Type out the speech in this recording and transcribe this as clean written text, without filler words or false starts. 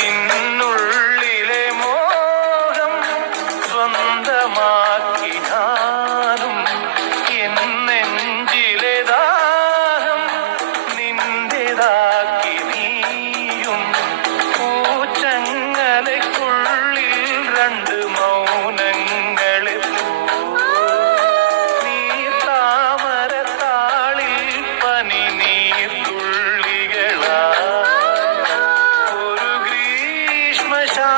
നിന്നുള്ളിലെ മോഹം സ്വന്തമാക്കി ഞാനും എന്നെഞ്ചിലെ ദാഹം നിന്റേതാക്കി നീയും പൂച്ചങ്ങലയ്ക്കുള്ളിൽ രണ്ട് മൗനങ്ങളെ നീ താമരത്താളിൽ പനി നീർത്തുള്ളികളാ ഒരു ഗ്രീഷ്മശാ